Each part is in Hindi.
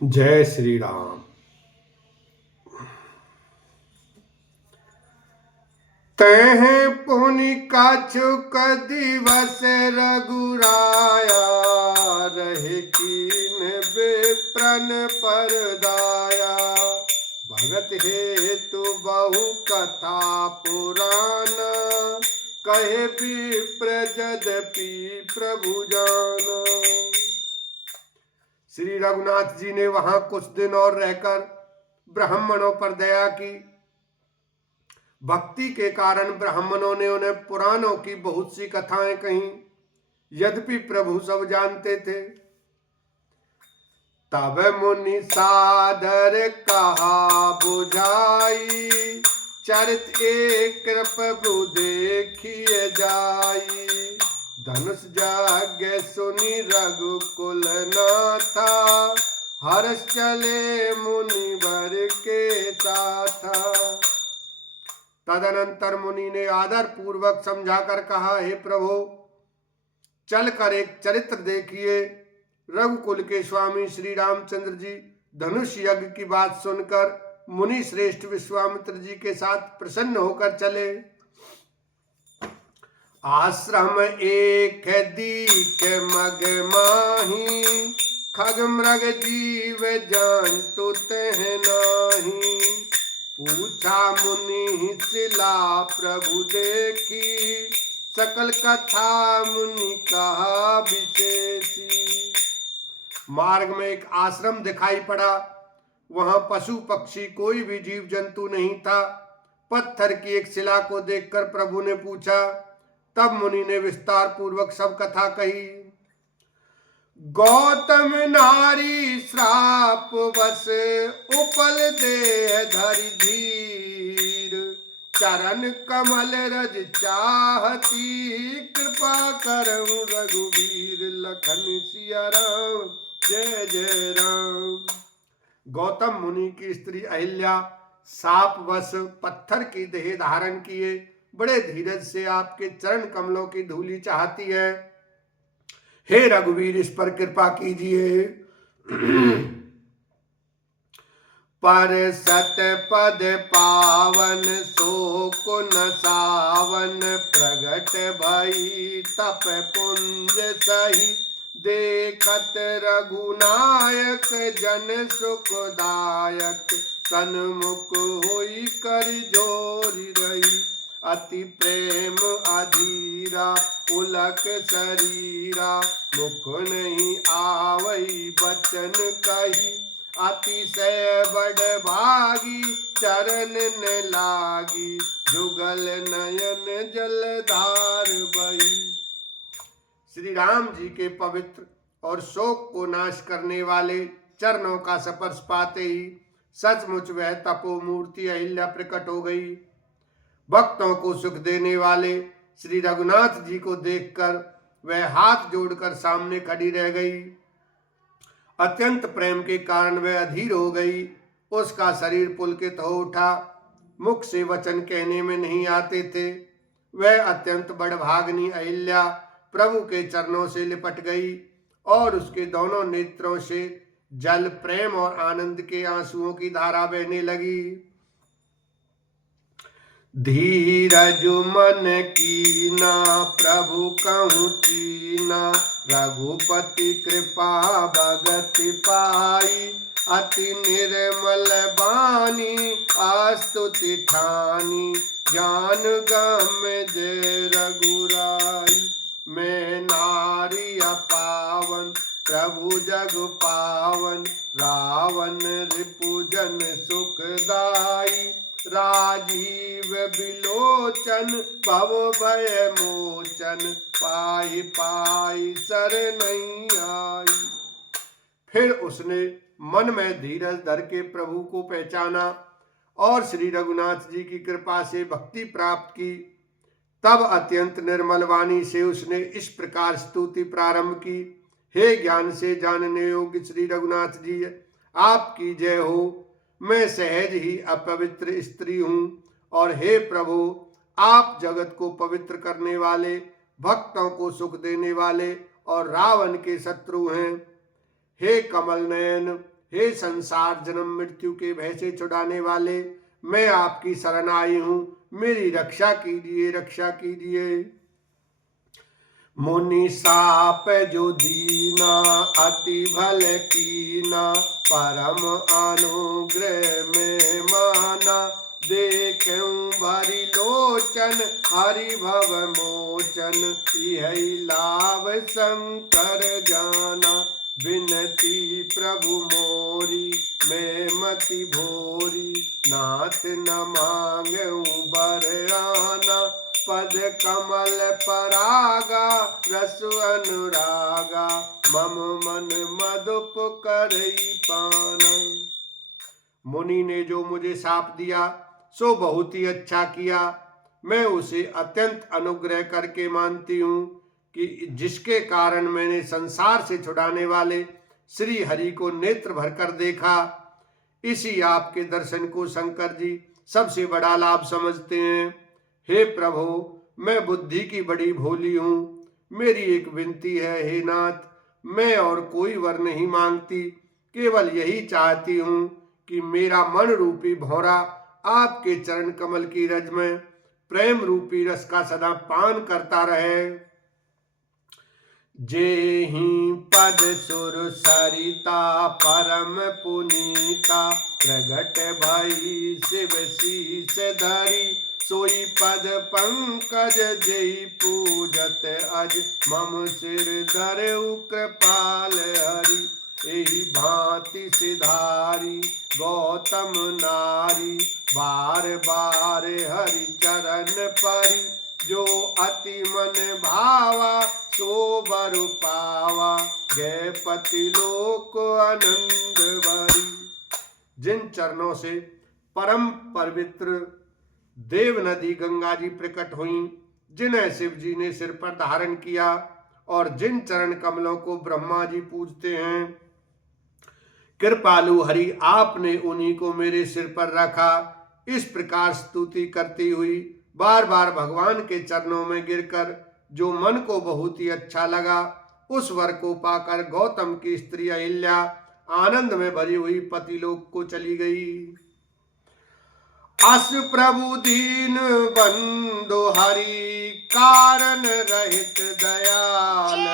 जय श्री राम। तह पुनि काछुक दिवस रघुराया, रहे कीन विप्रन परदाया। भगत हेतु बहु कथा पुराना, कहे विप्र यद्यपि प्रभु जाना। श्री रघुनाथ जी ने वहां कुछ दिन और रहकर ब्राह्मणों पर दया की। भक्ति के कारण ब्राह्मणों ने उन्हें पुराणों की बहुत सी कथाएं कहीं, यद्यपि प्रभु सब जानते थे। तब मुनि सादर कहा बुझाई, चरित एक प्रभु देखिए जाई। धनुष जाग्ञ सुनि रघुकुल नाथा, हर्ष चले मुनिवर के साथा। तदनंतर मुनि ने आदर पूर्वक समझाकर कहा, हे प्रभु, चलकर एक चरित्र देखिए। रघुकुल के स्वामी श्री रामचंद्र जी धनुष यज्ञ की बात सुनकर मुनि श्रेष्ठ विश्वामित्र जी के साथ प्रसन्न होकर चले। आश्रम एक दीख मग माही, खग मृग जीव जानतु तह नाही। पूछा मुनि शिला प्रभु देखी, सकल कथा मुनि कहा विशेषी। मार्ग में एक आश्रम दिखाई पड़ा। वहां पशु पक्षी कोई भी जीव जंतु नहीं था। पत्थर की एक शिला को देखकर प्रभु ने पूछा। तब मुनि ने विस्तार पूर्वक सब कथा कही। गौतम नारी श्राप बस, उपल देह धरि धीर। चरण कमल रज चाहती, कृपा करहु रघुवीर। लखन सिया राम, जय जय राम। गौतम मुनि की स्त्री अहिल्या शापवश पत्थर की देह धारण किए बड़े धीरज से आपके चरण कमलों की धूलि चाहती है। हे रघुवीर, इस पर कृपा कीजिए। पर सत पद पावन, शोक न सावन। प्रगट भई तप पुंज सही, देखत रघुनायक जन सुखदायक। सन्मुख होई कर जोरी रही, अति प्रेम अधीरा। पुलक शरीरा, मुख नहीं आवई बचन कही। अतिशय बड़ भागी, चरण न लागी। जुगल नयन जलधार बही। श्री राम जी के पवित्र और शोक को नाश करने वाले चरणों का स्पर्श पाते ही सचमुच वह तपोमूर्ति अहिल्या प्रकट हो गई। भक्तों को सुख देने वाले श्री रघुनाथ जी को देखकर वह हाथ जोड़कर सामने खड़ी रह गई। अत्यंत प्रेम के कारण वह अधीर हो गई। उसका शरीर पुलकित हो उठा। मुख से वचन कहने में नहीं आते थे। वह अत्यंत बड़भागिनी अहिल्या प्रभु के चरणों से लिपट गई और उसके दोनों नेत्रों से जल, प्रेम और आनंद के आंसुओं की धारा बहने लगी। धीरज मन कीना, प्रभु कहूँ कीना। रघुपति कृपा भगति पाई, अति निर्मल बानी। आस्तुति ठानी, ज्ञान गम जय रघुराई। मैं नारी पावन, प्रभु जग पावन। रावण रिपुजन सुखदाई, राजीव बिलोचन। भव भय मोचन, पाई पाई शरणै आई। फिर उसने मन में धीरज धर के प्रभु को पहचाना और श्री रघुनाथ जी की कृपा से भक्ति प्राप्त की। तब अत्यंत निर्मल वाणी से उसने इस प्रकार स्तुति प्रारंभ की। हे ज्ञान से जानने योग्य श्री रघुनाथ जी, आपकी जय हो। मैं सहज ही अपवित्र स्त्री हूँ, और हे प्रभु, आप जगत को पवित्र करने वाले, भक्तों को सुख देने वाले और रावण के शत्रु हैं। हे कमल नयन, हे संसार जन्म मृत्यु के भय से छुड़ाने वाले, मैं आपकी शरण आई हूँ, मेरी रक्षा कीजिए, रक्षा कीजिए। मुनि साप जो दीना अति भल कीना, परम अनुग्रह में माना, देखें भरी लोचन हरि भव मोचन, यही लाभ शंकर जाना। विनती प्रभु मोरी मैं मति भोरी, नाथ न मांगूं बर आना, पद कमल परागा रस अनुरागा, मम मन मधुप करई पाना। मुनि ने जो मुझे शाप दिया सो बहुत ही अच्छा किया। मैं उसे अत्यंत अनुग्रह करके मानती हूँ कि जिसके कारण मैंने संसार से छुड़ाने वाले श्री हरि को नेत्र भरकर देखा। इसी आपके दर्शन को शंकर जी सबसे बड़ा लाभ समझते हैं। हे प्रभु, मैं बुद्धि की बड़ी भोली हूँ, मेरी एक विनती है हे नाथ, मैं और कोई वर नहीं मांगती, केवल यही चाहती हूँ कि मेरा मन रूपी भौरा आपके चरण कमल की रज में प्रेम रूपी रस का सदा पान करता रहे। जेहि पद सुर सरिता परम पुनीता, प्रगट भई शिव शीस धरी, सोई पद पंकज जेहि पूजत अज, मम सिर धरऊ कृपाल हरि। एहि भांति सिधारी गौतम नारी, बार बार हरि चरण परी, जो अति मन भावा सो बर पावा, गए पति लोक आनंद भरी। जिन चरणों से परम पवित्र देव नदी गंगा जी प्रकट हुई, जिन्हें शिव जी ने सिर पर धारण किया और जिन चरण कमलों को ब्रह्मा जी पूजते हैं, कृपालु हरि आपने उन्हीं को मेरे सिर पर रखा। इस प्रकार स्तुति करती हुई बार बार भगवान के चरणों में गिरकर जो मन को बहुत ही अच्छा लगा, उस वर को पाकर गौतम की स्त्री अहिल्या आनंद में भरी हुई पतिलोक को चली गई। अस प्रभु दीन बंधु हरि, कारण रहित दयाल,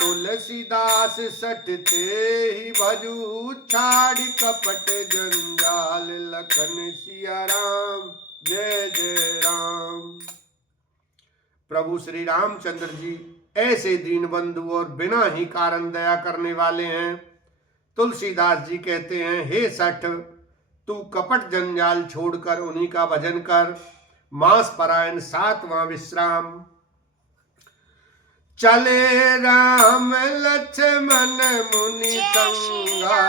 तुलसीदास सटते ही भजू, छाड़ी कपट जंजाल, लखन सिया राम जय जय राम। प्रभु श्री रामचंद्र जी ऐसे दीन बंधु और बिना ही कारण दया करने वाले हैं। तुलसीदास जी कहते हैं, हे सठ, तू कपट जंजाल छोड़कर उन्हीं का भजन कर। मास परायण सातवां विश्राम। चले राम लक्ष्मण मुनि संगा,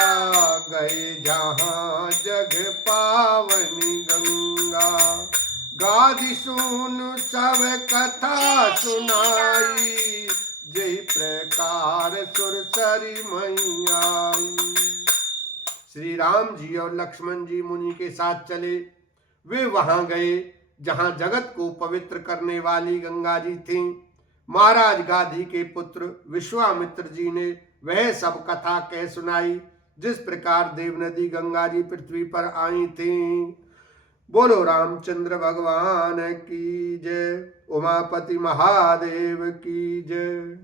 गए जहां जग पावनी गंगा, गादि सुन सब कथा सुनाई, जय प्रकार सुरसरी मैयाई। श्री राम जी और लक्ष्मण जी मुनि के साथ चले। वे वहां गए जहां जगत को पवित्र करने वाली गंगा जी थीं। महाराज गाधी के पुत्र विश्वामित्र जी ने वह सब कथा कह सुनाई, जिस प्रकार देवनदी गंगा जी पृथ्वी पर आई थीं। बोलो रामचंद्र भगवान की जय, उमापति महादेव की जय।